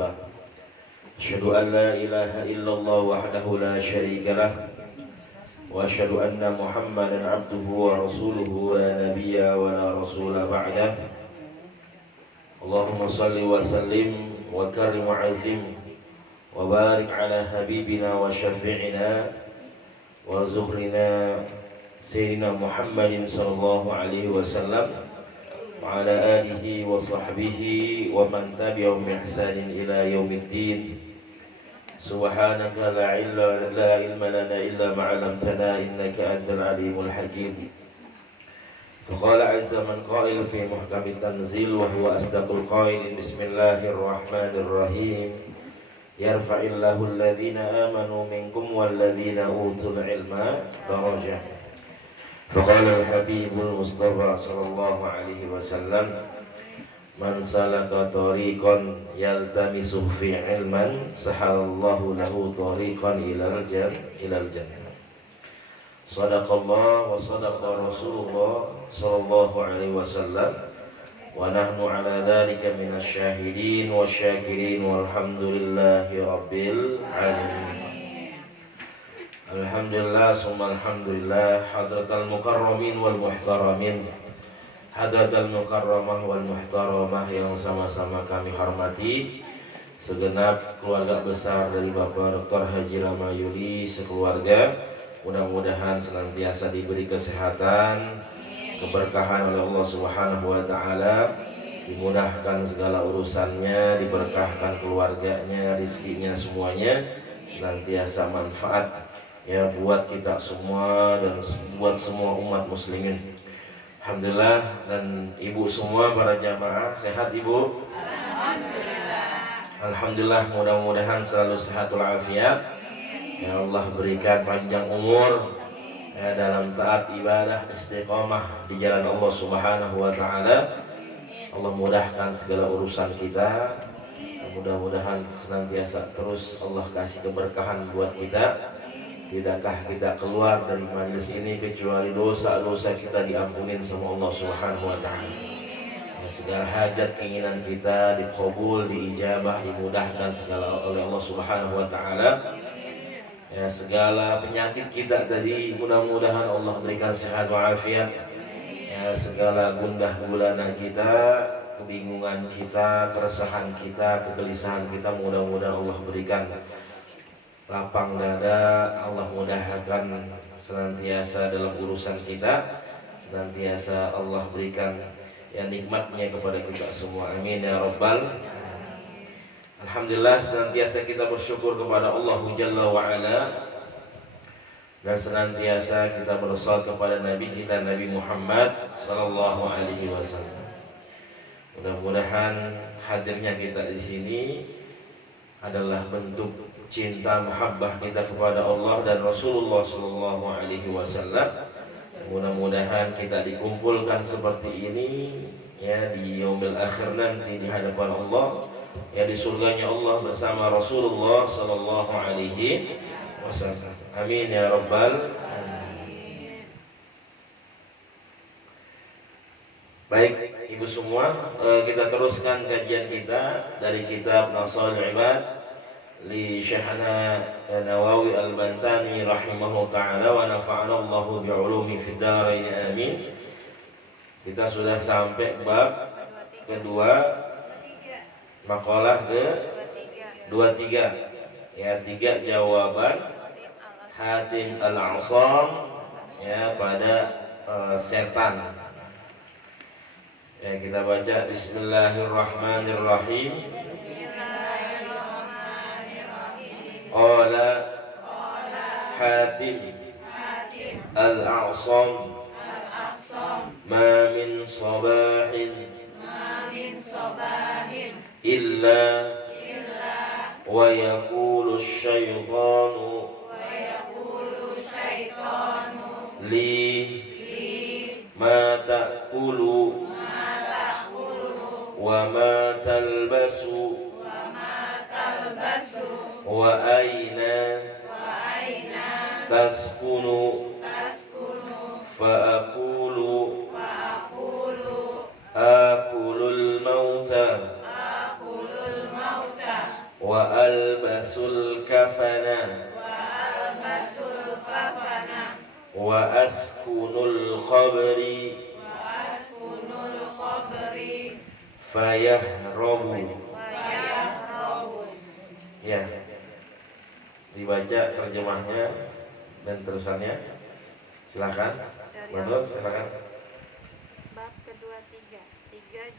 طيبة. أشهد أن لا إله إلا الله وحده لا شريك له وأشهد أن محمدا عبده ورسوله لا نبي ولا رسول بعده. اللهم صل وسلم وكرم وعزم وبارك على حبيبنا وشفيعنا وزخرنا سيدنا محمد صلى الله عليه وسلم وعلى آله وصحبه ومن تبعهم بإحسان إلى يوم الدين. سبحانك لا علم لنا إلا ما علمتنا إنك أنت العليم الحكيم. فقال عز من قائل في محكم التنزيل وهو أصدق القائل بسم الله الرحمن الرحيم يرفع الله الذين آمنوا منكم والذين أوتوا العلم درجات. فقال الحبيب المصطفى صلى الله عليه وسلم من سلك طريقا يلتمس في علما سهل الله له طريقا إلى الجنة. صدق الله وصدق رسول الله صلى الله عليه وسلم ونحن على ذلك من الشاهدين والشاكرين والحمد لله رب العالمين. Alhamdulillah summa alhamdulillah hadratal mukarramin wal muhtaramin, hadratal mukarramah wal muhtaramah yang sama-sama kami hormati, segenap keluarga besar dari Bapak Dr. Haji Ramayuli sekeluarga. Mudah-mudahan senantiasa diberi kesehatan, keberkahan oleh Allah Subhanahu wa taala, dimudahkan segala urusannya, diberkahkan keluarganya, rezekinya semuanya senantiasa manfaat ya buat kita semua dan buat semua umat muslimin. Alhamdulillah. Dan ibu semua para jamaah sehat ibu? Alhamdulillah. Alhamdulillah, mudah-mudahan selalu sehat walafiat. Ya Allah berikan panjang umur ya, dalam taat ibadah istiqamah di jalan Allah Subhanahu wa taala. Allah mudahkan segala urusan kita. Mudah-mudahan senantiasa terus Allah kasih keberkahan buat kita. Tidakkah kita keluar dari majelis ini kecuali dosa-dosa kita diampunin sama Allah Subhanahu wa taala. Ya, segala hajat keinginan kita dikabul, diijabah, dimudahkan segala oleh Allah Subhanahu wa taala. Ya, segala penyakit kita tadi mudah-mudahan Allah berikan sehat walafiat. Ya, segala gundah gulana kita, kebingungan kita, keresahan kita, kegelisahan kita mudah-mudahan Allah berikan lapang dada, Allah mudahkan senantiasa dalam urusan kita, senantiasa Allah berikan yang nikmatnya kepada kita semua. Amin ya rabbal. Alhamdulillah, senantiasa kita bersyukur kepada Allah Jalla wa Ala dan senantiasa kita bersalawat kepada Nabi kita Nabi Muhammad sallallahu alaihi wasallam. Mudah-mudahan hadirnya kita di sini adalah bentuk cinta mahabbah kita kepada Allah dan Rasulullah sallallahu alaihi wasallam. Mudah-mudahan kita dikumpulkan seperti ini ya di yaumil akhir nanti di hadapan Allah, ya di surganya Allah bersama Rasulullah sallallahu alaihi wasallam. Amin ya rabbal alamin. Baik ibu semua, kita teruskan kajian kita dari kitab Nasaihul Ibad li Syekhana Nawawi Al-Bantani rahimahullah ta'ala wa nafa'ana Allahu bi'ulumi fid dharain amin. Kita sudah sampai bab kedua, makalah ke 23 ya, 3 jawaban Hatim Al-A'sam ya pada setan. Ya, kita baca Bismillahirrahmanirrahim. Qala Hatim Al-A'sam ma min sabahin illa wa yaqulu asy-syaitanu li ma ta'kulu wa ma talbasu wa aina taskunu fa aqulu akulul mauta wa albasul kafana wa askunul qabri fayahrabu. Ya, dibaca terjemahnya dan terusannya. Silakan. Betul, silakan. Bab kedua tiga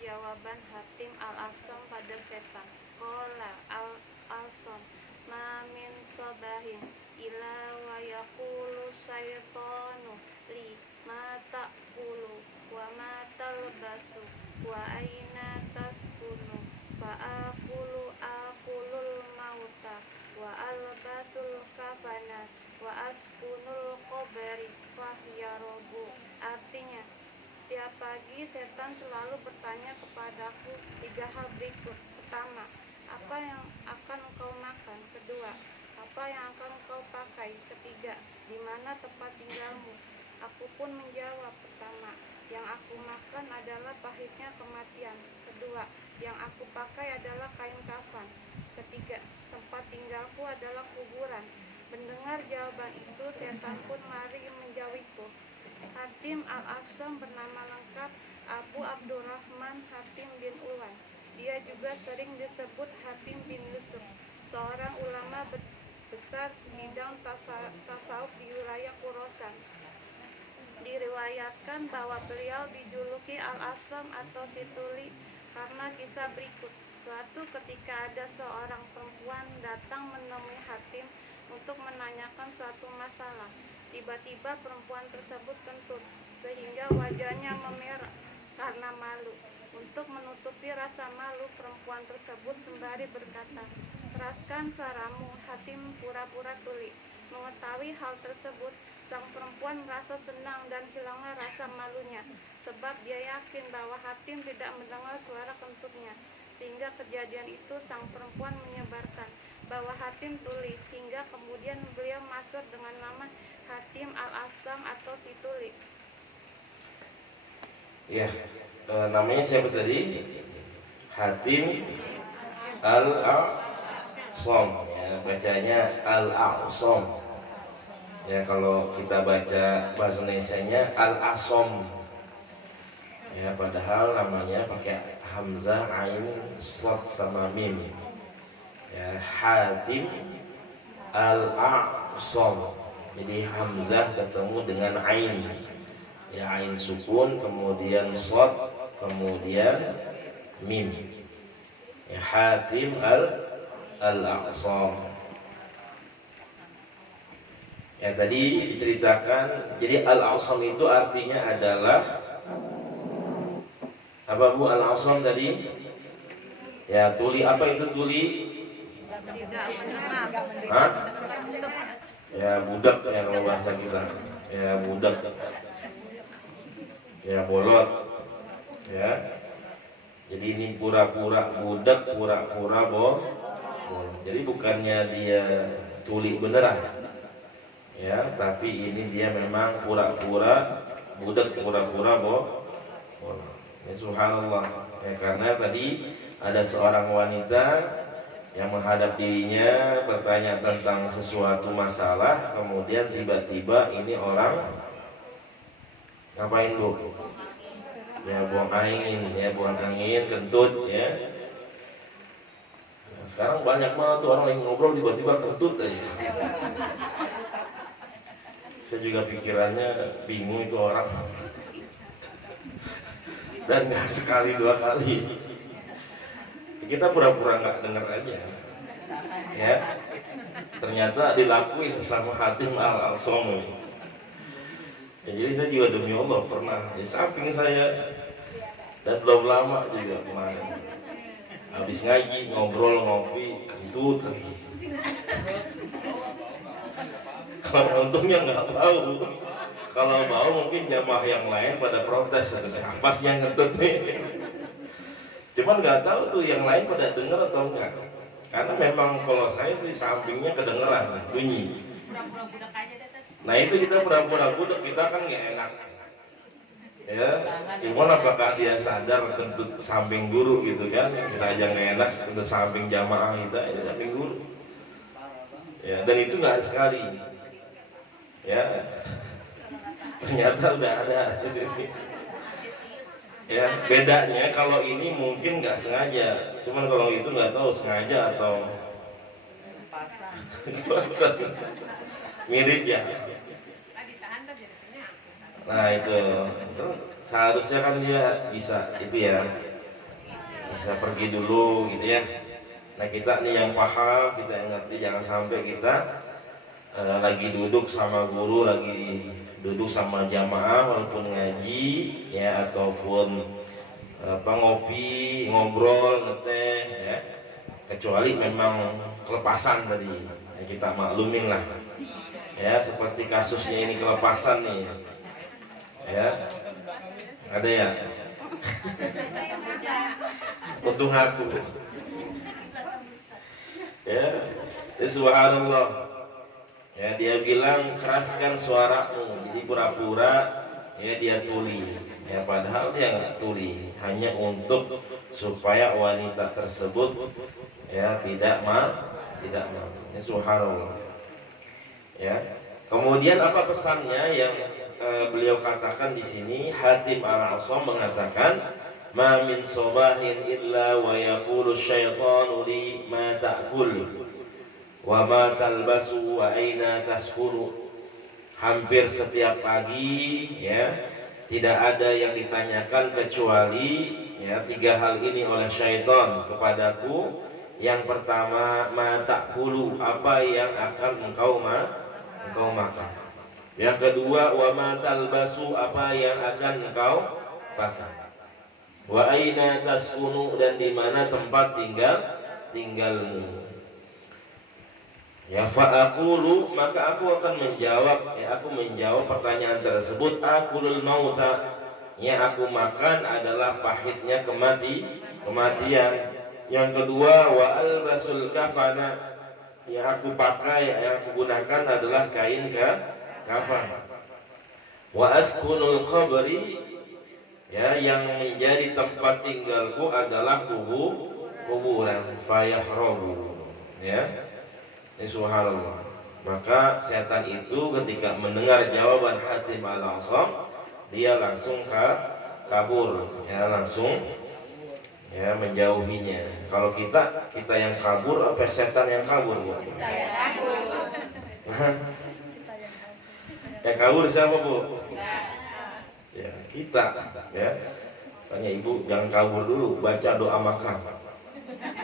jawaban Hatim al-Asam pada setan. Qala al-Asam ma min sabahin ila wa yaqulu saytanu li ma ta'kulu wa ma talbasu wa aina taskunu fa akulul mauta wa albasul kafana wa askunul qabri fahyarabu. Artinya, setiap pagi setan selalu bertanya kepadaku 3 hal berikut. Pertama, apa yang akan engkau makan? Kedua, apa yang akan engkau pakai? Ketiga, di mana tempat tinggalmu? Aku pun menjawab, pertama, yang aku makan adalah pahitnya kematian. Kedua, yang aku pakai adalah kain kafan. Ketiga, tempat tinggalku adalah kuburan. Mendengar jawaban itu, setan pun lari menjauhiku. Hatim al-Asam bernama lengkap Abu Abdurrahman Hatim bin Uwan. Dia juga sering disebut Hatim bin Yusuf, seorang ulama besar bidang tasawuf di wilayah Khurasan. Diriwayatkan bahwa beliau dijuluki Al-Asam atau Situli karena kisah berikut. Suatu ketika ada seorang perempuan datang menemui Hatim untuk menanyakan suatu masalah. Tiba-tiba perempuan tersebut kentut sehingga wajahnya memerah karena malu. Untuk menutupi rasa malu, perempuan tersebut sembari berkata, "Keraskan suaramu." Hatim pura-pura tuli. Mengetahui hal tersebut, sang perempuan merasa senang dan hilanglah rasa malunya, sebab dia yakin bahwa Hatim tidak mendengar suara kentutnya. Sehingga kejadian itu sang perempuan menyebarkan bahwa Hatim tuli, hingga kemudian beliau masyhur dengan nama Hatim al-Asam atau Situli. Ya, namanya siapa tadi? Hatim al-Asam. Ya, bacanya al-Asam. Ya, kalau kita baca bahasa Indonesianya al-Asam. Ya, padahal namanya pakai hamzah, ain, shad sama mim. Ya, Hatim al-Asam. Jadi hamzah ketemu dengan ain. Ya, ain sukun, kemudian shad, kemudian mim. Ya, Hatim al-Asam. Ya, tadi diceritakan, jadi al-Asam itu artinya adalah apa Bu al-Asam tadi? Ya, tuli. Apa itu tuli? Tidak mendengar. Hah? Ya, budak ya kalau bahasa kita. Ya, budak. Ya, bolot. Ya. Jadi ini pura-pura budak, pura-pura bolot. Jadi bukannya dia tuli beneran. Ya, tapi ini dia memang pura-pura budak, pura-pura bolot. Ya, subhanallah. Ya, karena tadi ada seorang wanita yang menghadap dirinya bertanya tentang sesuatu masalah, kemudian tiba-tiba ini orang ngapain Bu? Ya, buang angin, kentut ya. Nah, sekarang banyak banget tuh orang yang ngobrol tiba-tiba kentut aja. Saya juga pikirannya bingung itu orang. Dan nggak sekali 2 kali. Kita pura-pura nggak dengar aja, ya. Ternyata dilakuin sama Hatim al-Asam. Ya, jadi saya juga demi Allah pernah di samping saya dan belum lama juga kemarin habis ngaji ngobrol ngopi kentut lagi. Kalau untungnya nggak bau. Kalau bau mungkin jamaah yang lain pada protes, siapa sih yang ngentut nih? Cuman nggak tahu tuh yang lain pada denger atau enggak. Karena memang kalau saya sih sampingnya kedengeran bunyi. Nah itu kita pura-pura budak, kita kan nggak enak. Ya, cuman apakah dia sadar kentut samping guru gitu kan? Kita aja nggak enak kentut samping jamaah kita ini samping guru. Ya, dan itu nggak sekali. Ya, ternyata udah ada di sini. Ya, bedanya kalau ini mungkin nggak sengaja, cuman kalau itu nggak tahu sengaja atau pasang. Mirip ya. Nah itu seharusnya kan dia bisa itu ya, bisa pergi dulu gitu ya. Nah kita nih yang paham, kita yang ngerti, jangan sampai kita lagi duduk sama guru, lagi duduk sama jamaah walaupun ngaji ya, ataupun ngopi, ngobrol, ngeteh ya, kecuali memang kelepasan tadi ya, kita maklumin lah ya, seperti kasusnya ini kelepasan nih ya, ada ya. Untung aku ya, subhanallah ya, dia bilang keraskan suaramu, jadi pura-pura ya dia tuli ya, padahal dia nggak tuli, hanya untuk supaya wanita tersebut ya tidak mau ya, subhanallah ya. Kemudian apa pesannya yang beliau katakan di sini? Hatim al-Asam mengatakan, ma min sabahin illa wa yaqulu syaitanu li ma ta'kul wa ma talbasu wa aina taskunu. Hampir setiap pagi ya, tidak ada yang ditanyakan kecuali ya 3 hal ini oleh syaitan kepadaku. Yang pertama, ma ta'kulu, apa yang akan engkau makan. Yang kedua, wa ma talbasu, apa yang akan engkau pakai. Wa aina taskunu, dan di mana tempat tinggalmu. Ya fa'aqulu, maka aku akan menjawab ya, aku menjawab pertanyaan tersebut. Akulul mauta, yang aku makan adalah pahitnya kematian. Yang kedua, wa albasul kafana, yang aku pakai, yang aku gunakan adalah kain kafan. Wa askunul qabri, ya, yang menjadi tempat tinggalku adalah kuburan. Fayahrabu, ya. Ini subhanallah. Maka setan itu ketika mendengar jawaban Hatim al-Asam, dia langsung kabur, ya, langsung ya menjauhinya. Kalau kita yang kabur, apa setan yang kabur? Kita yang kabur. Yang kabur siapa, Bu? Ya, kita ya. Tanya ibu, jangan kabur dulu, baca doa makan.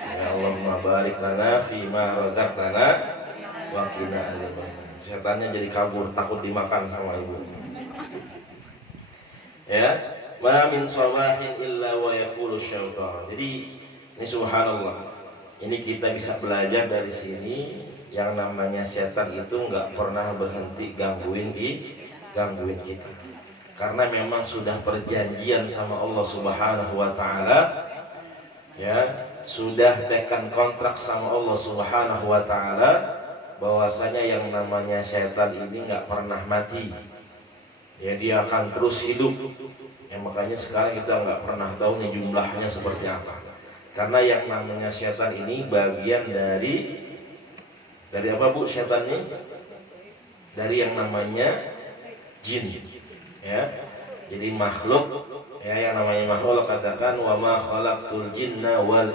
Ya Allahumma barik lana fima razaqtana wa qina adzabannar. Setannya jadi kabur, takut dimakan sama ibu. Ya, ma min sawahin illa wa yaqulu syaitan. Jadi ini subhanallah. Ini kita bisa belajar dari sini, yang namanya setan itu nggak pernah berhenti gangguin kita. Karena memang sudah perjanjian sama Allah Subhanahu wa taala. Ya, sudah tekan kontrak sama Allah Subhanahu wa taala bahwasanya yang namanya setan ini nggak pernah mati. Ya, dia akan terus hidup. Ya, makanya sekarang kita nggak pernah tahu nih jumlahnya seperti apa. Karena yang namanya setan ini bagian dari apa, Bu, setan ini? Dari yang namanya jin. Ya. Jadi makhluk, ya, yang namanya makhluk katakan wa ma khalaqtul jinna wal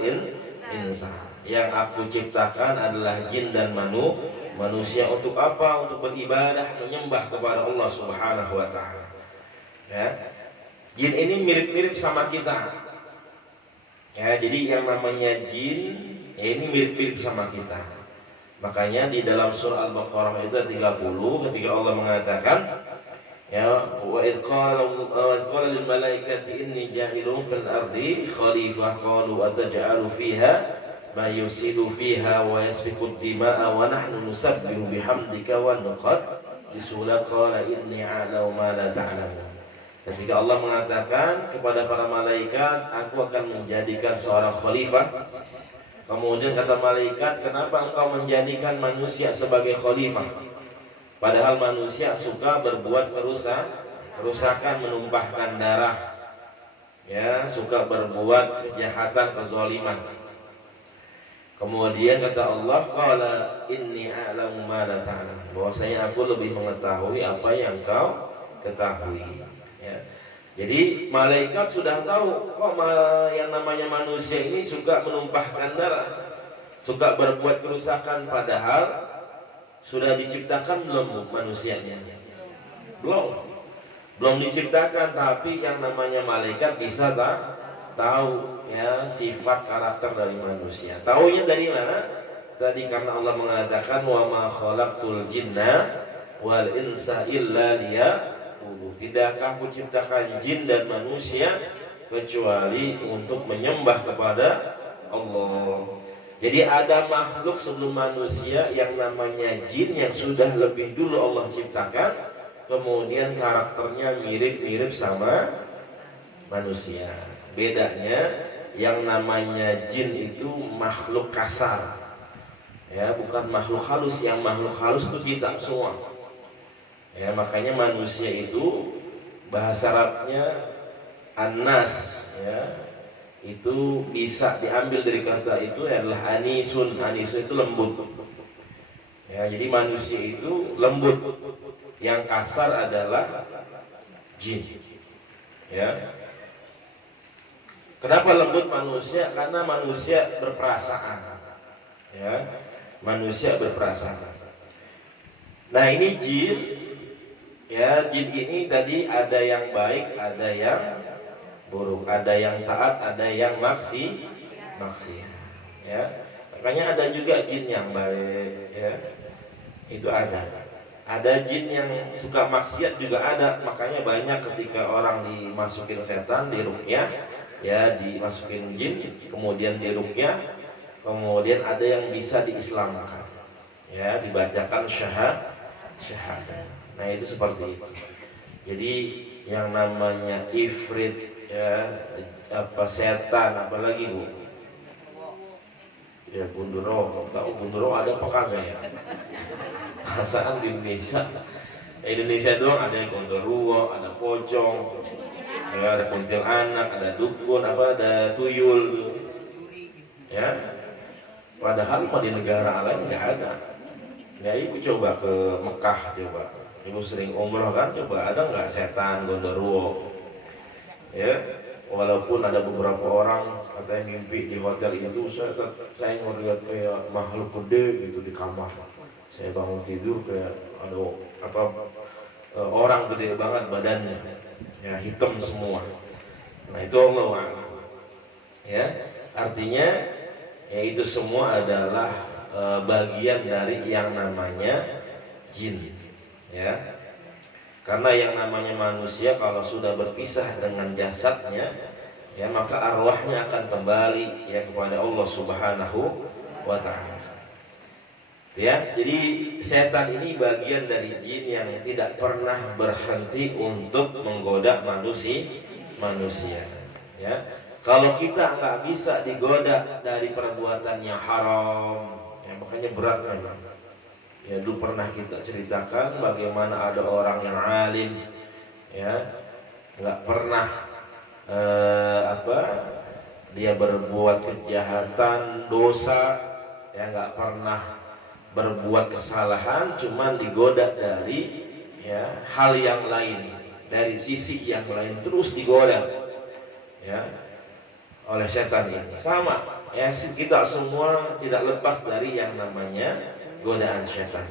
insa. Yang aku ciptakan adalah jin dan manusia untuk apa? Untuk beribadah, menyembah kepada Allah Subhanahu wa taala. Ya. Jin ini mirip-mirip sama kita. Ya, jadi yang namanya jin ya ini mirip-mirip sama kita. Makanya di dalam surah Al-Baqarah itu 30 ketika Allah mengatakan, ya, wa idh qala lil malaikati inni ja'ilun fil ardi khalifah qalu ataj'alu fiha ma yusidu fiha wa yasfiku ad-dima'a wa nahnu nusabbihu bihamdika wa nuqaddisu lak qala inni a'lamu ma la ta'lamun. Ketika Allah mengatakan kepada para malaikat, aku akan menjadikan seorang khalifah. Kemudian kata malaikat, kenapa engkau menjadikan manusia sebagai khalifah? Padahal manusia suka berbuat kerusakan, menumpahkan darah, ya, suka berbuat kejahatan, kezaliman. Kemudian kata Allah, qala inni a'lamu ma la ta'lam, bahwasanya aku lebih mengetahui apa yang kau ketahui, ya. Jadi malaikat sudah tahu kok yang namanya manusia ini suka menumpahkan darah, suka berbuat kerusakan, padahal sudah diciptakan belum manusianya? Belum diciptakan, tapi yang namanya malaikat bisa tahu, ya, sifat karakter dari manusia. Taunya dari mana? Tadi karena Allah mengatakan wa ma khalaqtul jinna wal insa illa liya'budun. Tidakkah aku ciptakan jin dan manusia kecuali untuk menyembah kepada Allah. Jadi ada makhluk sebelum manusia yang namanya jin yang sudah lebih dulu Allah ciptakan, kemudian karakternya mirip-mirip sama manusia. Bedanya yang namanya jin itu makhluk kasar, ya, bukan makhluk halus. Yang makhluk halus itu kita semua, ya. Makanya manusia itu bahasa Arabnya anas, ya, itu bisa diambil dari kata itu adalah anisun. Anisun itu lembut, ya. Jadi manusia itu lembut, yang kasar adalah jin, ya. Kenapa lembut manusia? Karena manusia berperasaan, ya, manusia berperasaan. Nah ini jin, ya, jin ini tadi ada yang baik, ada yang buruk, ada yang taat, ada yang maksiat, ya. Makanya ada juga jin yang baik, ya, itu ada. Ada jin yang suka maksiat juga ada. Makanya banyak ketika orang dimasukin setan, diruqyah, ya, dimasukin jin, kemudian diruqyah, kemudian ada yang bisa diislamkan, ya, dibacakan syahadat. Nah itu seperti itu. Jadi yang namanya ifrit, ya, apa setan, apalagi Bu? Ya gunduro. Tahu gunduro ada apa kagak ya? Perasaan di Indonesia doang ada yang gunduro, ada pocong, ya, ada kuntilanak, ada dukun, apa, ada tuyul, ya. Padahal di negara lain nggak ada. Ya ibu coba ke Mekah, coba ibu sering umroh kan, coba ada nggak setan gondoruo, ya. Walaupun ada beberapa orang katanya mimpi di hotel itu, saya ngeliat kayak makhluk gede gitu di kamar. Saya bangun tidur kayak ada apa, orang gede banget badannya, ya, hitam semua. Nah itu Allah, ya. Artinya ya itu semua adalah bagian dari yang namanya jin, ya. Karena yang namanya manusia kalau sudah berpisah dengan jasadnya, ya, maka arwahnya akan kembali, ya, kepada Allah Subhanahu wa ta'ala, ya. Jadi setan ini bagian dari jin yang tidak pernah berhenti untuk menggoda manusia, ya. Kalau kita nggak bisa digoda dari perbuatan yang haram, ya, makanya berat memang. Ya, dulu pernah kita ceritakan bagaimana ada orang yang alim, ya, nggak pernah dia berbuat kejahatan, dosa, ya, nggak pernah berbuat kesalahan, cuman digoda dari, ya, hal yang lain, dari sisi yang lain terus digoda, ya, oleh setan ini. Sama, ya, kita semua tidak lepas dari yang namanya godaan setan.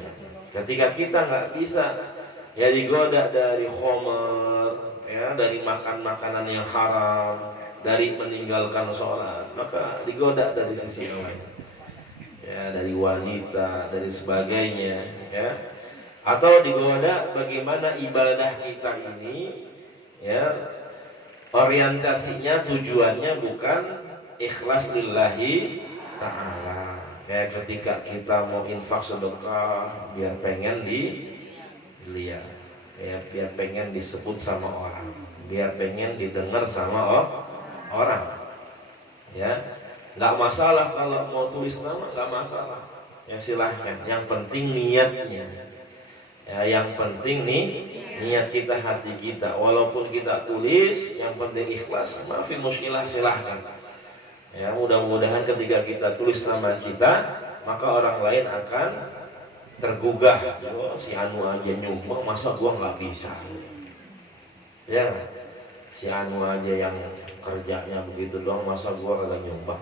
Ketika kita nggak bisa, ya, digoda dari khomer, ya, dari makan makanan yang haram, dari meninggalkan sholat, maka digoda dari sisi yang lain, ya, dari wanita, dari sebagainya, ya. Atau digoda bagaimana ibadah kita ini, ya, orientasinya, tujuannya bukan ikhlas lillahi ta'ala. Kayak ketika kita mau infak sedekah biar pengen dilihat, ya, biar pengen disebut sama orang, biar pengen didengar sama orang, ya. Nggak masalah kalau mau tulis nama, nggak masalah, ya, silahkan. Yang penting niatnya, Ya, yang penting nih niat kita, hati kita. Walaupun kita tulis, yang penting ikhlas. Maafin muskilah, silahkan. Ya, mudah-mudahan ketika kita tulis nama kita, maka orang lain akan tergugah. Oh, si Anu aja nyumbang, masa gua nggak bisa? Ya, si Anu aja yang kerjanya begitu doang, masa gua kagak nyumbang?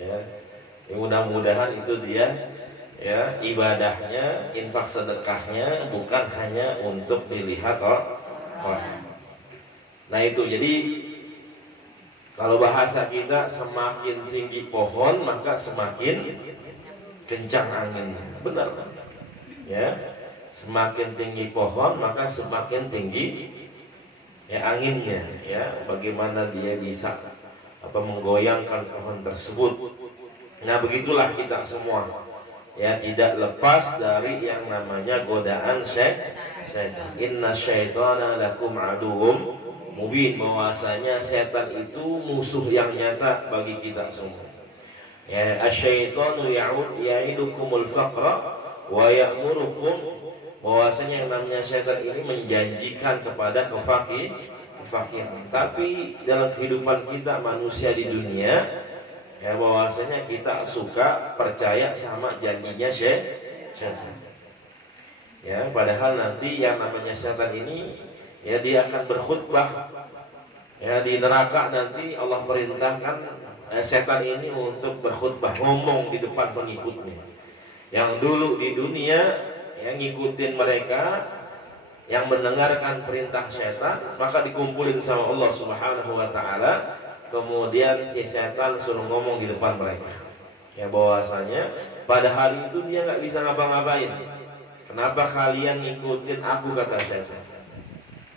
Ya, mudah-mudahan itu dia. Ya, ibadahnya, infak sedekahnya bukan hanya untuk dilihat orang. Nah itu, jadi kalau bahasa kita, semakin tinggi pohon maka semakin kencang anginnya. Benar, ya. Semakin tinggi pohon maka semakin tinggi ya anginnya. Ya, bagaimana dia bisa menggoyangkan pohon tersebut. Nah begitulah kita semua. Ya, tidak lepas dari yang namanya godaan syaitan. Inna syaitana lakum aduwwum mubin, bahwasanya setan itu musuh yang nyata bagi kita semua. Ya, asyaitanu ya'idukumul faqra wa ya'murukum, bahwasanya yang namanya setan ini menjanjikan kepada kefakiran. Tapi dalam kehidupan kita manusia di dunia, ya, bahwasanya kita suka percaya sama janjinya setan. Ya, padahal nanti yang namanya setan ini, ya, dia akan berkhutbah. Ya, di neraka nanti Allah perintahkan setan ini untuk berkhutbah, ngomong di depan pengikutnya. Yang dulu di dunia yang ngikutin mereka, yang mendengarkan perintah setan, maka dikumpulin sama Allah Subhanahu wa taala. Kemudian si setan suruh ngomong di depan mereka, ya, bahwasanya pada hari itu dia nggak bisa ngapa-ngapain. Kenapa kalian ngikutin aku, kata setan.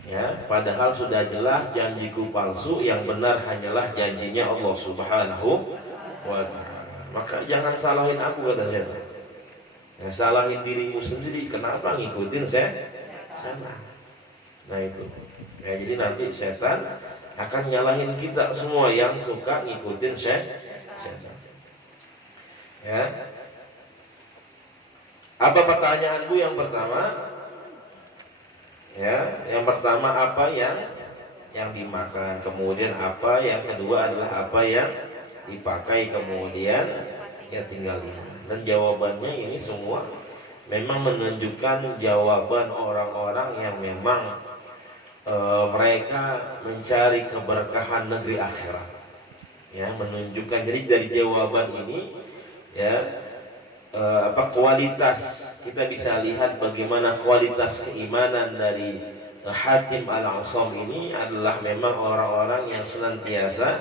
Ya, padahal sudah jelas janjiku palsu, yang benar hanyalah janjinya Allah Subhanahu wa ta'ala. Maka jangan salahin aku, kata setan. Ya, salahin dirimu sendiri. Kenapa ngikutin setan? Nah itu. Ya, jadi nanti setan akan nyalahin kita semua yang suka ngikutin setan. Ya. Apa pertanyaanku yang pertama? Ya, yang pertama apa yang dimakan, kemudian apa yang kedua adalah apa yang dipakai, kemudian ya tinggal ini. Dan jawabannya ini semua memang menunjukkan jawaban orang-orang yang memang mereka mencari keberkahan negeri akhirat. Ya, menunjukkan, jadi dari jawaban ini, ya, kualitas, kita bisa lihat bagaimana kualitas keimanan dari Hatim Al-Asam ini adalah memang orang-orang yang senantiasa,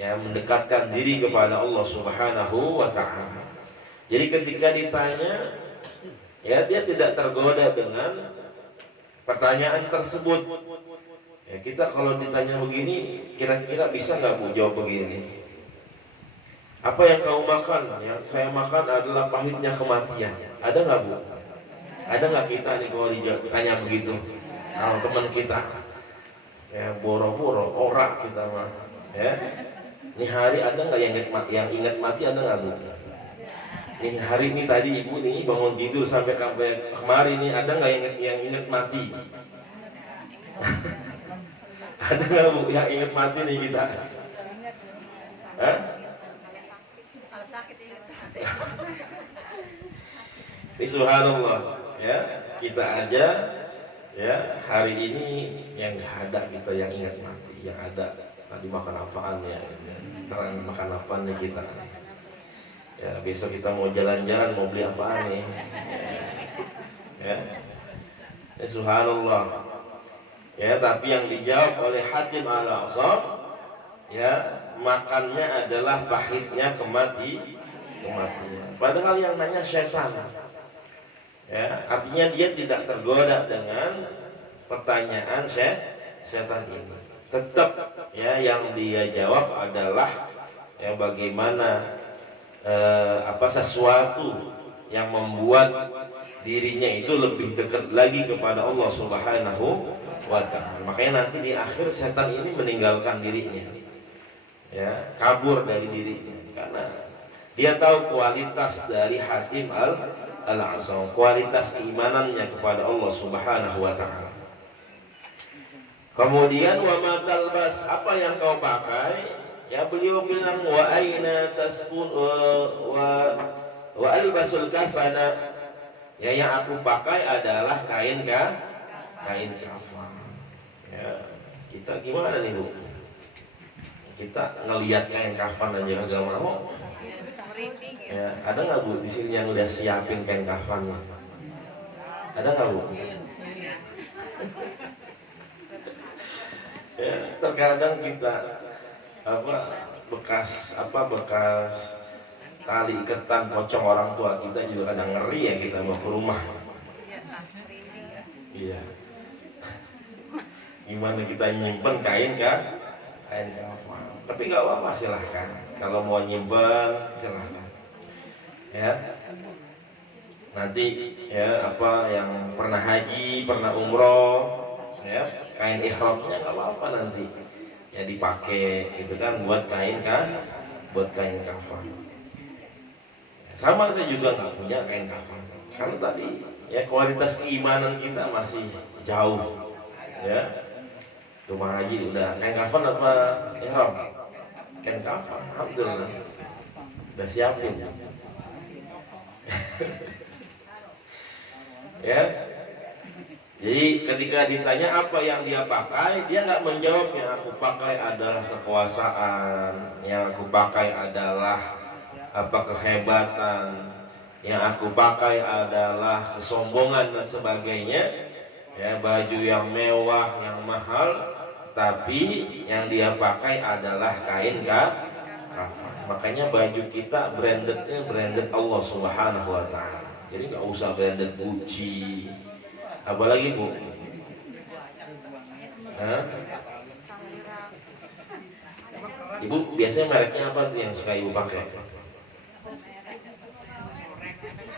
ya, mendekatkan diri kepada Allah Subhanahu wa ta'ala. Jadi ketika ditanya, ya, dia tidak tergoda dengan pertanyaan tersebut. Ya, kita kalau ditanya begini, kira-kira bisa nggak Bu jawab begini? Apa yang kau makan? Yang saya makan adalah pahitnya kematian. Ada nggak Bu? Ada nggak kita nih kalau ditanya begitu? Nah, teman kita, ya, boro-boro orak kita mah. Ya, ini hari ada nggak yang ingat mati, ada nggak Bu? Nih hari ini tadi ibu nih bangun tidur sampai kemarin nih, ada nggak yang ingat mati? Ada nggak Bu yang ingat mati nih kita? Hah? Kalau sakit ingat. Ini subhanallah, ya, kita aja, ya, hari ini yang ada kita yang ingat mati, yang ada tadi makan apaan ya, terang makan apaan nih kita. Ya, besok kita mau jalan-jalan, mau beli apaan nih? Ya, ini subhanallah. Ya, tapi yang dijawab oleh Hatim Al-Asam, ya, makannya adalah pahitnya kematian. Padahal yang nanya setan. Ya, artinya dia tidak tergoda dengan pertanyaan setan ini. Tetap, ya, yang dia jawab adalah, ya, bagaimana sesuatu yang membuat dirinya itu lebih dekat lagi kepada Allah Subhanahu wa ta'ala. Makanya nanti di akhir setan ini meninggalkan dirinya, ya, kabur dari dirinya, karena dia tahu kualitas dari Hatim al-'asam, kualitas keimanannya kepada Allah Subhanahu wa taala. Kemudian wa ma talbas, apa yang kau pakai? Ya beliau bilang wa aina taskun wa albasul kafana. Ya yang aku pakai adalah kain kafan. Ya, kita gimana nih Bu? Kita ngelihat kain kafan aja agak mau. Ya, ada nggak Bu di sini yang udah siapin kain kafannya? Ada nggak Bu? Ya, terkadang kita bekas tali iketan pocong orang tua kita juga kadang ngeri ya kita mau ke rumah. Iya. Gimana kita nyimpen kain kafan? Tapi nggak apa-apa, silahkan. Kalau mau nyimpen silahkan. Ya. Nanti ya yang pernah haji, pernah umroh, ya kain ihramnya nggak apa-apa nanti. Ya dipakai itu kan buat kain kafan. Sama saya juga nggak punya kain kafan. Karena tadi ya kualitas keimanan kita masih jauh. Ya. Rumah haji udah kain kafan apa ihram? Kain kafan, alhamdulillah. Udah siapin. Ya. Jadi ketika ditanya apa yang dia pakai, dia nggak menjawab yang aku pakai adalah kekuasaan, yang aku pakai adalah kehebatan, yang aku pakai adalah kesombongan dan sebagainya. Ya, baju yang mewah, yang mahal, tapi yang dia pakai adalah kain kafan. Makanya baju kita brandednya branded Allah Subhanahu wa taala. Jadi nggak usah branded Gucci. Apalagi Bu? Hah? Ibu biasanya mereknya apa tuh yang suka Ibu pakai?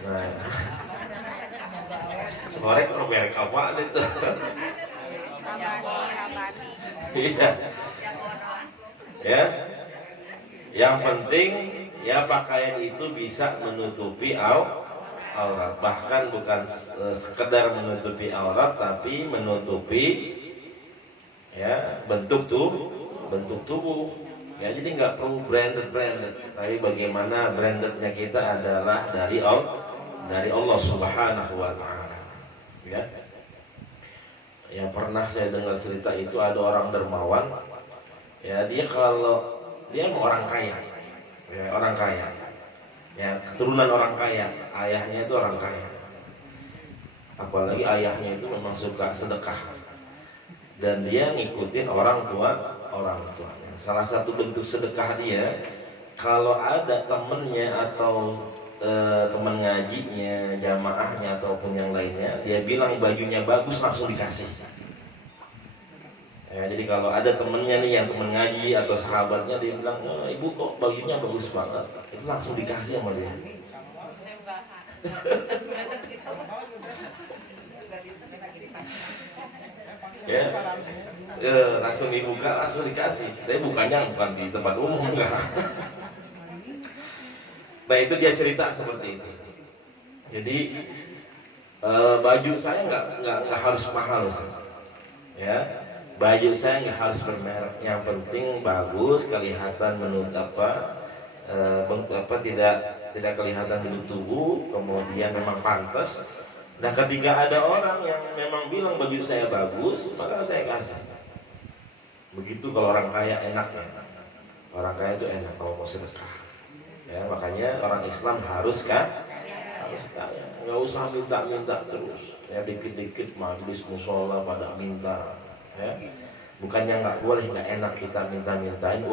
Nah, Sorek merek apa itu? Rabani. Iya. Ya. Yang penting ya pakaian itu bisa menutupi aurat, bahkan bukan sekedar menutupi aurat tapi menutupi ya bentuk tubuh. Ya jadi nggak perlu branded, tapi bagaimana brandednya kita adalah dari Allah Subhanahu wa taala. Ya. Ya pernah saya dengar cerita itu ada orang dermawan. Ya dia orang kaya. Ya, orang kaya. Ya, keturunan orang kaya, ayahnya itu orang kaya. Apalagi ayahnya itu memang suka sedekah. Dan dia ngikutin orang tuanya. Salah satu bentuk sedekah dia, kalau ada temennya atau teman ngajinya, jamaahnya ataupun yang lainnya, dia bilang bajunya bagus langsung dikasih. Ya, jadi kalau ada temennya nih yang temen ngaji atau sahabatnya, dia bilang, oh, ibu kok bajunya bagus banget, itu langsung dikasih sama dia. Langsung dibuka, langsung dikasih. Tapi bukan di tempat umum enggak. Nah itu dia cerita seperti itu. Jadi baju saya nggak harus mahal, ya. Baju saya nggak harus bermerek, yang penting bagus, kelihatan tidak kelihatan bentuk tubuh, kemudian memang pantas. Dan ketika ada orang yang memang bilang baju saya bagus, maka saya kasih. Begitu kalau orang kaya enak ya. Orang kaya itu enak kalau mau sedekah. Ya makanya orang Islam harus kaya, nggak usah minta terus. Ya dikit-dikit majlis musola pada minta. Ya. Bukannya nggak boleh, nggak enak kita mintain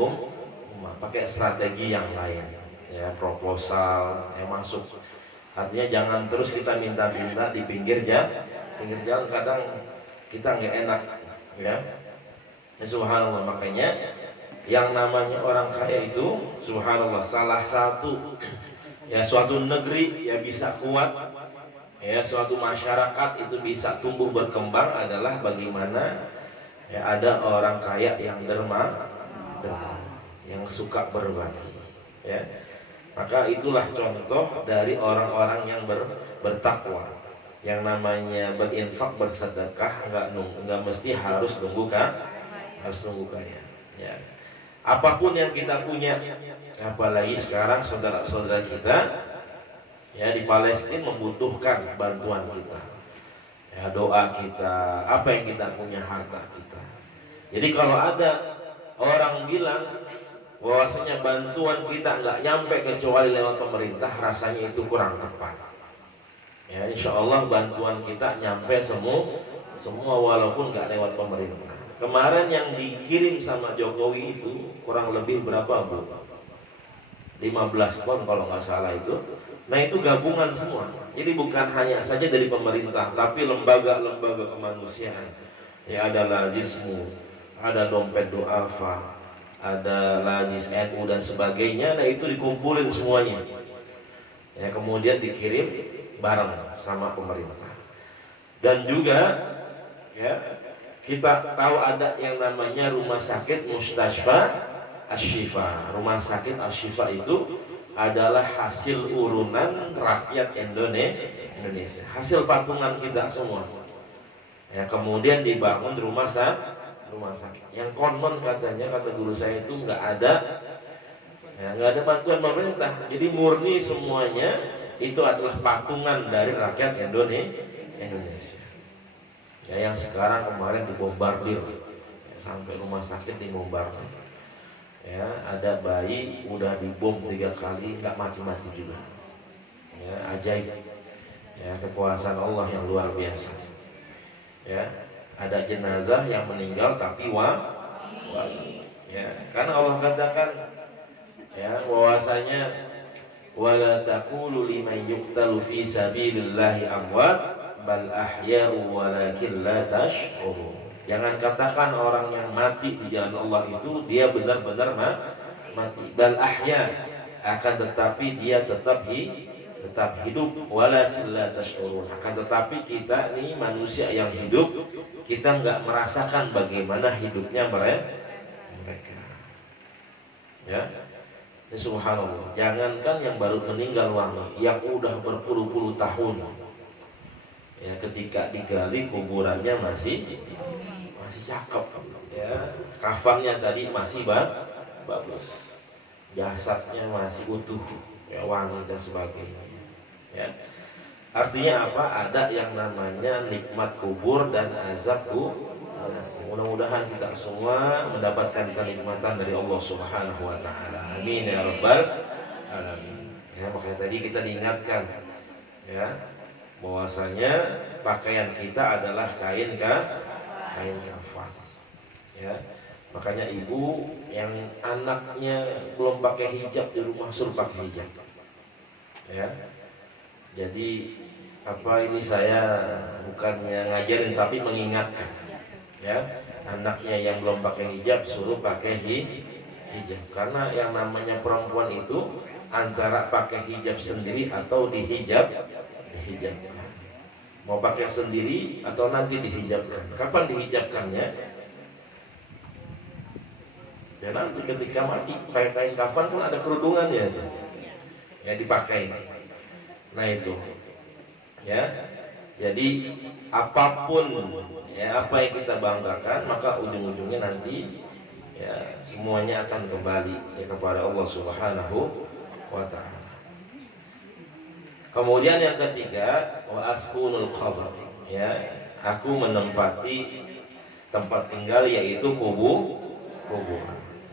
pakai strategi yang lain, ya proposal yang masuk. Artinya jangan terus kita minta di pinggir jalan, kadang kita nggak enak, ya. Subhanallah, makanya yang namanya orang kaya itu, subhanallah, salah satu ya suatu negeri ya bisa kuat, ya suatu masyarakat itu bisa tumbuh berkembang adalah bagaimana ya ada orang kaya yang derma, yang suka berbagi. Ya. Maka itulah contoh dari orang-orang yang bertakwa. Yang namanya berinfak, bersedekah nggak mesti harus nunggu kaya. Ya. Apapun yang kita punya, apalagi sekarang saudara-saudara kita ya di Palestina membutuhkan bantuan kita. Ya, doa kita, apa yang kita punya, harta kita. Jadi kalau ada orang bilang bahwasanya bantuan kita nggak nyampe kecuali lewat pemerintah, rasanya itu kurang tepat. Ya, insya Allah bantuan kita nyampe semua walaupun nggak lewat pemerintah. Kemarin yang dikirim sama Jokowi itu kurang lebih berapa, Bu? 15 ton kalau nggak salah itu. Nah itu gabungan semua. Jadi bukan hanya saja dari pemerintah, tapi lembaga-lembaga kemanusiaan. Ya ada Lazismu, ada Dompet Duafa, ada Lazis NU dan sebagainya. Nah itu dikumpulin semuanya. Ya kemudian dikirim bareng sama pemerintah. Dan juga ya kita tahu ada yang namanya rumah sakit Mustashfa Ashifa. Rumah sakit Ashifa itu adalah hasil urunan rakyat Indonesia, hasil patungan kita semua. Ya, kemudian dibangun rumah sakit. Yang konon katanya, kata guru saya itu nggak ada bantuan pemerintah. Jadi murni semuanya itu adalah patungan dari rakyat Indonesia. Ya, yang sekarang kemarin dibombardir, ya, sampai rumah sakit dibombardir. Ya, ada bayi udah dibom 3 kali nggak mati-mati juga. Ya, ajaib. Ya, kekuasaan Allah yang luar biasa. Ya, ada jenazah yang meninggal tapi wali. Ya, karena Allah katakan ya bahwasanya wala taqulu liman yuqtalu fi sabilillahi amwat bal ahya'u walakin la tash'urun. Jangan katakan orang yang mati di jalan Allah itu dia benar-benar mati. Bal ahya, akan tetapi dia tetap hidup. Walakin la tash'urun, akan tetapi kita nih manusia yang hidup, kita nggak merasakan bagaimana hidupnya mereka. Ya, ini subhanallah. Jangankan yang baru meninggal wangi, yang udah berpuluh-puluh tahun, ya ketika digali kuburannya masih cakep, ya kafannya tadi masih bagus, jasadnya masih utuh, ya wangi dan sebagainya. Ya, artinya apa? Ada yang namanya nikmat kubur dan azab kubur. Mudah-mudahan kita semua mendapatkan kenikmatan dari Allah Subhanahu wa taala. Amin ya rabbal alamin. Ya, makanya tadi kita diingatkan ya bahwasanya pakaian kita adalah kain kafan. Ya. Makanya ibu yang anaknya belum pakai hijab di rumah suruh pakai hijab. Ya. Jadi ini saya bukannya ngajarin tapi mengingatkan. Ya, anaknya yang belum pakai hijab suruh pakai hijab. Karena yang namanya perempuan itu antara pakai hijab sendiri atau dihijabkan. Mau pakai sendiri atau nanti dihijabkan. Kapan dihijabkannya? Ya nanti ketika mati, pakai kain kafan kan ada kerudungannya aja. Ya dipakai. Nah itu. Ya. Jadi apapun ya apa yang kita banggakan, maka ujung-ujungnya nanti ya semuanya akan kembali ya kepada Allah Subhanahu wa taala. Kemudian yang ketiga, wa askunul qabr, ya, aku menempati tempat tinggal yaitu kubur.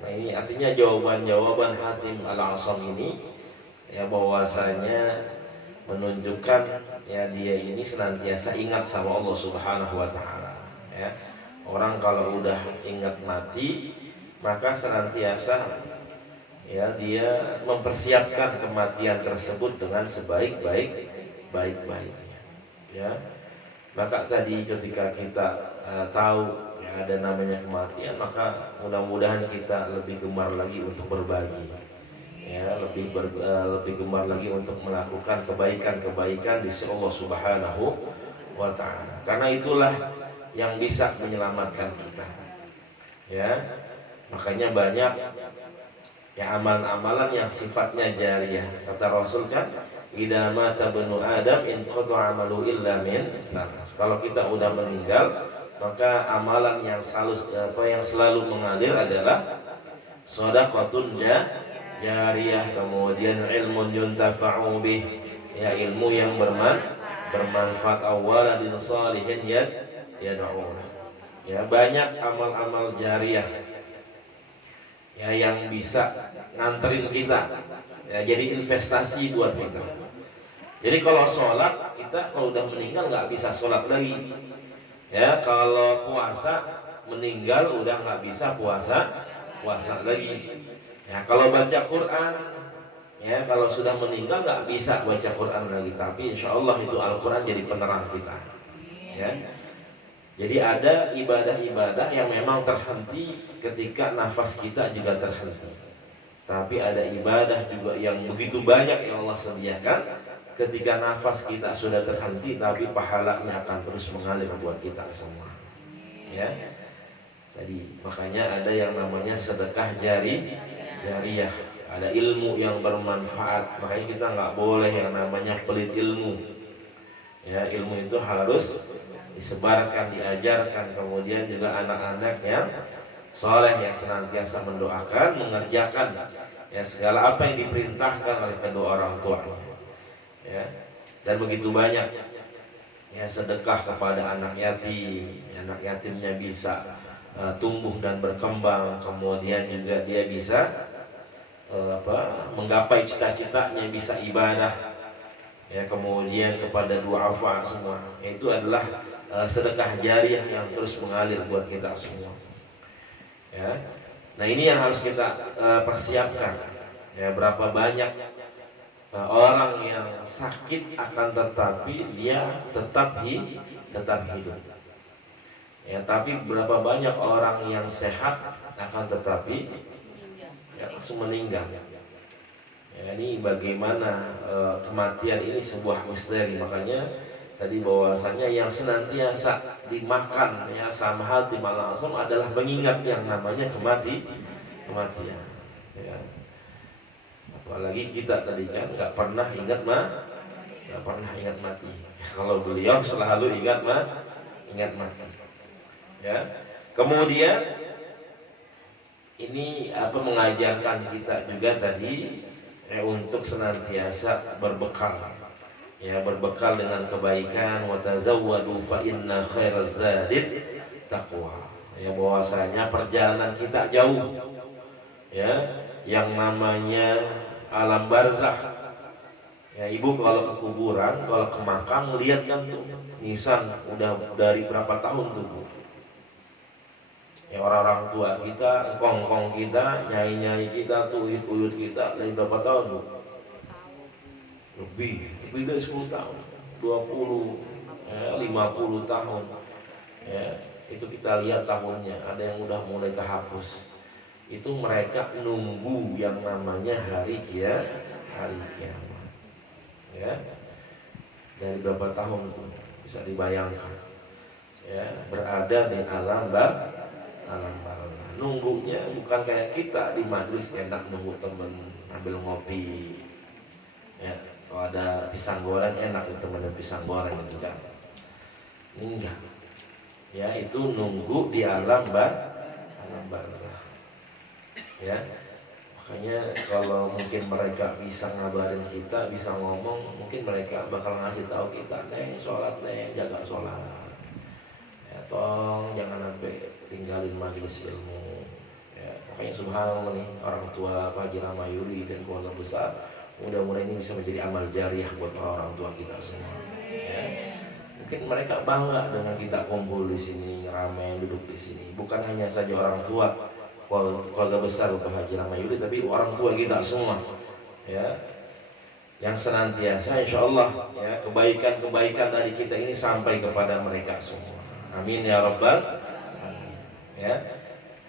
Nah ini artinya jawaban Hatim Al-Asam ini ya bahwasanya menunjukkan ya dia ini senantiasa ingat sama Allah Subhanahu wa taala. Ya. Orang kalau udah ingat mati, maka senantiasa ya dia mempersiapkan kematian tersebut dengan sebaik-baiknya. Ya. Maka tadi ketika kita tahu ya ada namanya kematian, maka mudah-mudahan kita lebih gemar lagi untuk berbagi. Ya, lebih gemar lagi untuk melakukan kebaikan-kebaikan di sisi Allah Subhanahu wa taala. Karena itulah yang bisa menyelamatkan kita. Ya. Makanya banyak Ya, amalan-amalan yang sifatnya jariyah. Kata Rasul kan, idza mata ibnu Adam in qata amalu illa min talas. Kalau kita udah meninggal, maka amalan yang selalu mengalir adalah shadaqatun jariyah, kemudian ilmun yuntafa'u bih, ya ilmu yang bermanfaat, awaladin shalihin yad'u. Ya, banyak amal-amal jariyah ya yang bisa nganterin kita, ya jadi investasi buat kita. Jadi kalau sholat, kita kalau udah meninggal nggak bisa sholat lagi. Ya, kalau puasa meninggal udah nggak bisa puasa lagi. Ya, kalau baca Quran, ya kalau sudah meninggal nggak bisa baca Quran lagi. Tapi insya Allah itu Al-Quran jadi penerang kita. Ya. Jadi ada ibadah-ibadah yang memang terhenti ketika nafas kita juga terhenti. Tapi ada ibadah juga yang begitu banyak yang Allah sediakan ketika nafas kita sudah terhenti, tapi pahalanya akan terus mengalir buat kita semua. Ya. Tadi makanya ada yang namanya sedekah jariyah. Ada ilmu yang bermanfaat. Makanya kita nggak boleh yang namanya pelit ilmu. Ya, ilmu itu harus disebarkan, diajarkan, kemudian juga anak-anak yang soleh yang senantiasa mendoakan, mengerjakan ya segala apa yang diperintahkan oleh kedua orang tua. Ya, dan begitu banyak ya sedekah kepada anak yatim. Anak yatimnya bisa tumbuh dan berkembang, kemudian juga dia bisa menggapai cita-citanya, bisa ibadah. Ya, kemudian kepada duafa semua. Itu adalah sedekah jariyah yang terus mengalir buat kita semua. Ya. Nah, ini yang harus kita persiapkan. Ya, berapa banyak orang yang sakit akan tetapi dia tetap hidup. Ya, tapi berapa banyak orang yang sehat akan tetapi ya, langsung meninggal. Ya, ini bagaimana kematian ini sebuah misteri. Makanya tadi bahwasanya yang senantiasa dimakan ya sama hati langsung adalah mengingat yang namanya kematian. Ya. Apalagi kita tadi kan nggak pernah ingat mati. Kalau beliau selalu ingat mati. Ya. Kemudian ini mengajarkan kita juga tadi untuk senantiasa berbekal. Ya, berbekal dengan kebaikan, wa tazawwadu fa inna khairaz zadid taqwa. Ya, bahwasanya perjalanan kita jauh. Ya, yang namanya alam barzakh. Ya, ibu kalau ke kuburan, kalau ke makam lihat kan tuh nisan udah dari berapa tahun tuh, Bu. Ya, orang-orang tua kita, kongkong kita, nyai-nyai kita, uyut-uyut kita dari berapa tahun, Bu? Lebih dari 10 tahun, 20, ya, 50 tahun. Ya, itu kita lihat tahunnya, ada yang udah mulai kehapus. Itu mereka nunggu yang namanya hari kiamat. Ya, dari berapa tahun itu bisa dibayangkan. Ya, berada di alam barzakh. Nunggunya bukan kayak kita di majlis enak nunggu temen ambil ngopi. Ya, kalau ada pisang goreng enak itu temen pisang goreng itu kan. Enggak. Ya, itu nunggu di alam barzakh. Ya. Makanya kalau mungkin mereka bisa ngabarin kita, bisa ngomong, mungkin mereka bakal ngasih tahu kita, "Neng, sholat, Neng, jaga sholat. Ya, tolong jangan sampai tinggalin majelis ilmu." Ya, makanya subhanallah nih orang tua Pak Haji Ramayuri dan keluarga besar, mudah-mudahan ini bisa menjadi amal jariyah buat orang tua kita semua. Ya. Mungkin mereka bangga dengan kita kumpul di sini, ramai duduk di sini. Bukan hanya saja orang tua keluarga besar Pak Haji Ramayuri, tapi orang tua kita semua. Ya. Yang senantiasa insya Allah ya, kebaikan-kebaikan dari kita ini sampai kepada mereka semua. Amin ya rabbal alamin. Ya.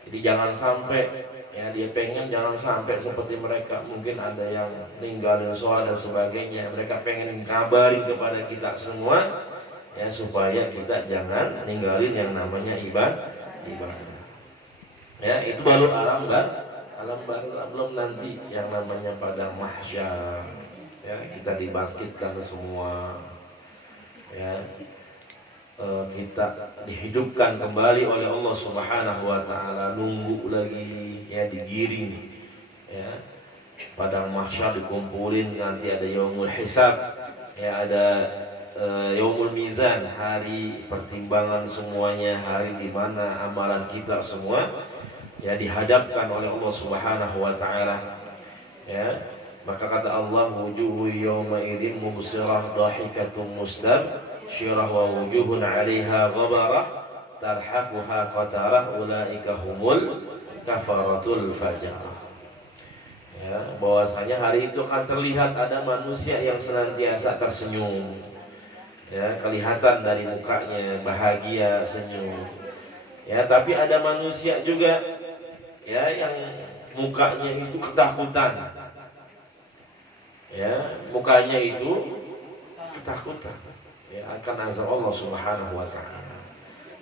Jadi jangan sampai ya dia pengen jangan sampai seperti mereka. Mungkin ada yang ninggalin sholat dan sebagainya. Mereka pengen kabarin kepada kita semua ya supaya kita jangan ninggalin yang namanya ibadah. Ya, itu baru alam alam barzakh, belum nanti yang namanya padang mahsyar. Ya, kita dibangkitkan semua. Ya, kita dihidupkan kembali oleh Allah Subhanahu wa taala, nunggu lagi ya digiring ya. Padang mahsyar dikumpulin, nanti ada yaumul hisab, ya ada yaumul mizan, hari pertimbangan semuanya, hari di mana amalan kita semua ya dihadapkan oleh Allah Subhanahu wa taala. Ya, maka kata Allah, wujuhu yawma idzin mubsirah dhahikatum mustabshirah wa wujuhun 'alaiha ghabarah tarhaquha qatarah ulaika humul kafaratul fajarah. Ya, bahwasanya hari itu akan terlihat ada manusia yang senantiasa tersenyum. Ya, kelihatan dari mukanya bahagia, senyum. Ya, tapi ada manusia juga ya yang mukanya itu ketakutan. Ya, mukanya itu ketakutan. Ya, akan azab Allah Subhanahu wa taala.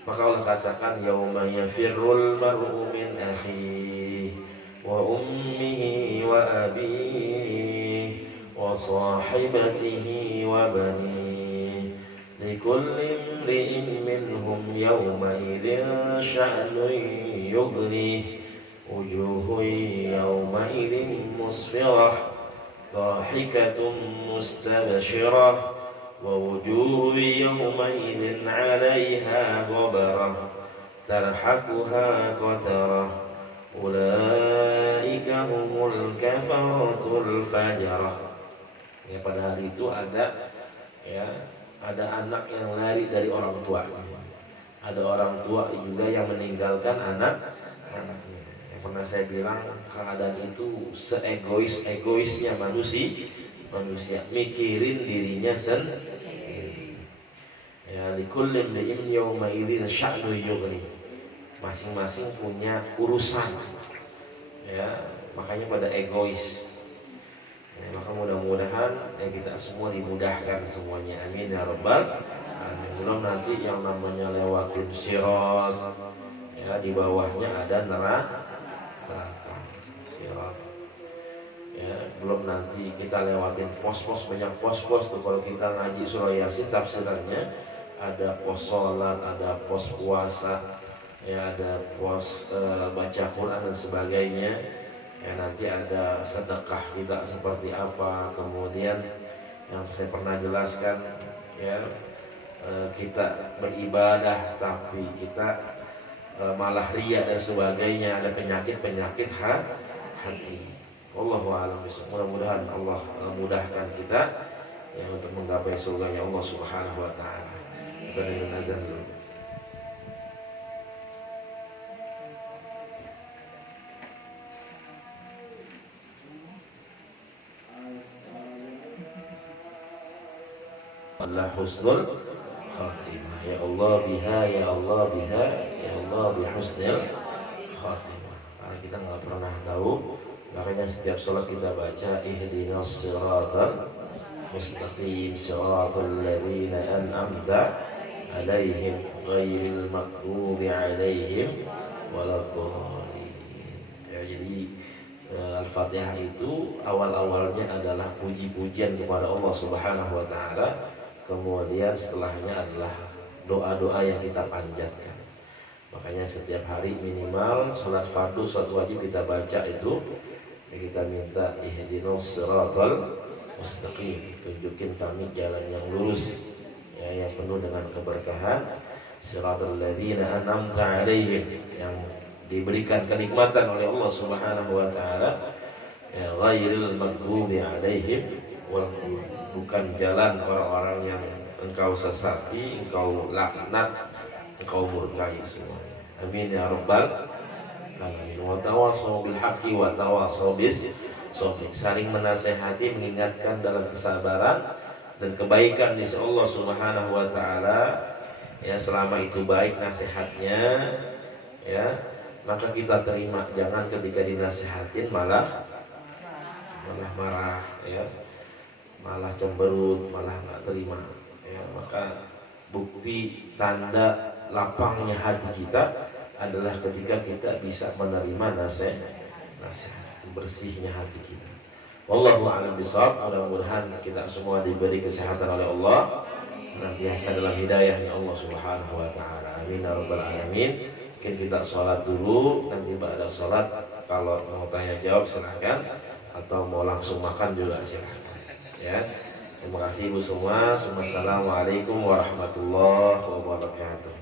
Maka Allah katakan yauma yafirrul mar'u min akhihi wa ummihi wa abihi wa sahibatihi wa banihi likulli imri'in minhum yawma idzin sya'nun yughnihi wujuhun yawma idzin musfirah dhahikatun mustabshirah wa wujuhun yawma idzin 'alaiha ghabarah tarhaquha qatarah ulaika humul kafaratul fajarah. Ya, pada hari itu ada anak yang lari dari orang tua. Ada orang tua juga yang meninggalkan anak-anaknya. Yang pernah saya bilang, keadaan itu seegois-egoisnya manusia mikirin dirinya sendiri. Ya, likulli imri'in yawma idzin sya'nu yughni. Masing-masing punya urusan. Ya, makanya pada egois. Ya, maka mudah-mudahan ya kita semua dimudahkan semuanya. Amin ya rabbal alamin. Belum nanti yang namanya lewatin sirat. Ya, di bawahnya ada neraka. Sirat. Ya, belum nanti kita lewatin pos-pos, banyak pos-pos tuh kalau kita ngaji surah Yasin tafsirannya ada pos sholat, ada pos puasa, ya ada pos baca Quran dan sebagainya. Ya, nanti ada sedekah kita seperti apa, kemudian yang saya pernah jelaskan ya kita beribadah tapi kita malah riya dan sebagainya, ada penyakit-penyakit hati. Wallahu a'lam bishawab. Mudah-mudahan Allah mudahkan kita ya untuk menggapai surganya Allah Subhanahu wa taala. Kita dengan azan dulu. Allah husnul khatimah. Ya Allah biha, ya Allah biha, ya Allah bihusnil khatimah. Karena kita nggak pernah tahu, makanya setiap sholat kita baca ihdinas siratal mustaqim siratal ladzina an'amta alaihim ghairil maghdubi alaihim waladdallin. Ya, jadi Al-Fatihah itu awal-awalnya adalah puji-pujian kepada Allah Subhanahu wa taala. Kemudian setelahnya adalah doa-doa yang kita panjatkan. Makanya setiap hari minimal sholat fardu, sholat wajib kita baca itu ya, kita minta ihdinas siratal mustaqim, tunjukin kami jalan yang lurus ya, yang penuh dengan keberkahan, siratal ladzina an'amta alaihim, yang diberikan kenikmatan oleh Allah Subhanahu wa taala, ya ghairil maghdubi alaihim, bukan jalan orang-orang yang engkau sesati, engkau laknat, engkau murkai semuanya. Amin ya rabbal alamin. Wa tawassaw bil haqqi wa tawassaw bis sabr. Saling menasehati, mengingatkan dalam kesabaran dan kebaikan di sisi Allah Subhanahu wa taala. Ya, selama itu baik nasihatnya ya, maka kita terima. Jangan ketika dinasehatin malah marah ya, malah cemberut, malah nggak terima ya. Maka bukti tanda lapangnya hati kita adalah ketika kita bisa menerima nasihat, itu bersihnya hati kita. Wallahu a'lam bishawab. Mudah-mudahan kita semua diberi kesehatan oleh Allah, senantiasa dalam hidayahnya Allah Subhanahu wa taala. Amin ya rabbal alamin. Mungkin kita sholat dulu, nanti pada sholat kalau mau tanya jawab silahkan, atau mau langsung makan juga silahkan. Ya, terima kasih ibu semua. Assalamualaikum warahmatullahi wabarakatuh.